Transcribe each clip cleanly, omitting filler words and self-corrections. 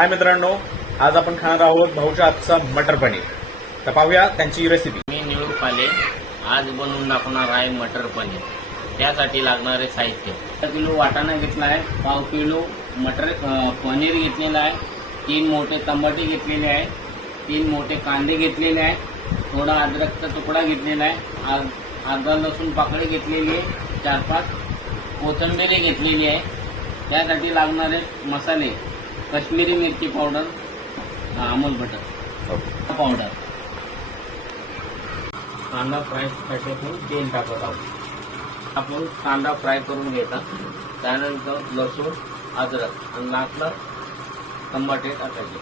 हाय मित्रांनो, आज आपण खाणार आहोत भाऊच्या हातचा मटर पनीर। तर पाहूया त्यांची रेसिपी। मी निळू पाले आज बनवून दाखवणार आहे मटर पनीर। त्यासाठी लागणारे साहित्य 1 किलो वाटाणा घेतला आहे, 1/2 किलो मटर पनीर घेतलेला आहे, 3 मोठे टमाटे घेतलेले आहे, 3 मोठे कांदे घेतलेले आहे, थोडा अद्रकचा तुकडा घेतलेला आहे, अर्धा लसूण पाकळी घेतलेली आहे, 4-5 कोथिंबीर घेतलेली आहे। त्यासाठी लागणारे मसाले कश्मीरी मिरची पावडर, अमूल बटर पावडर, कांदा फ्राय साठी आपण तेल टाकत आहोत। आपण कांदा फ्राय करून घ्यायचा, त्यानंतर लसूण, अद्रक आणि लास्टला टमाटे टाकायचे।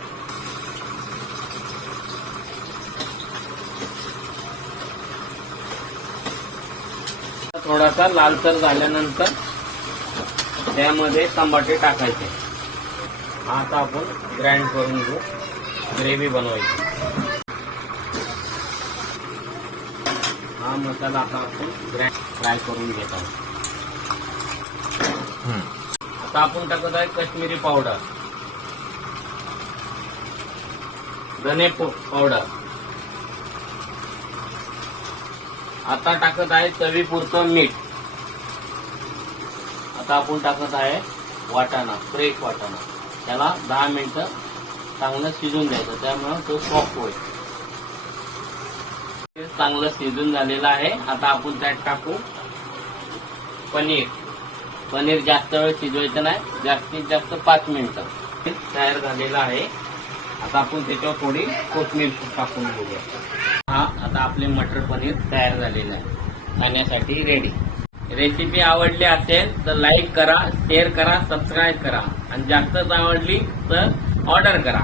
थोडासा लालसर झाल्यानंतर त्यामध्ये टमाटे टाकायचे। आता आपण ग्राइंड करून घेऊ, ग्रेव्ही बनवायची। हा मसाला आता आपण फ्राय करून घेत आहोत। आता आपण टाकत आहे कश्मीरी पावडर, धने पावडर, आता टाकत आहे चवीपुरतं मीठ। आता आपण टाकत आहे वाटाणा, फ्रेश वाटाणा, त्याला 10 मिनिटं चांगलं शिजून द्यायचं, त्यामुळे तो सॉफ्ट होईल। चांगलं शिजून झालेलं आहे। आता आपण त्यात टाकू पनीर। पनीर जास्त वेळ शिजवायचं नाही, जास्तीत जास्त 5 मिनिटं। तयार झालेलं आहे। आता आपण त्याच्यावर थोडी कोथिंबीर टाकून घेऊया। हा आता आपले मटर पनीर तयार झालेलं आहे, खाण्यासाठी रेडी। रेसिपी आवडली असेल तर लाईक करा, शेअर करा, सबस्क्राईब करा आणि जास्तच आवडली तर ऑर्डर करा।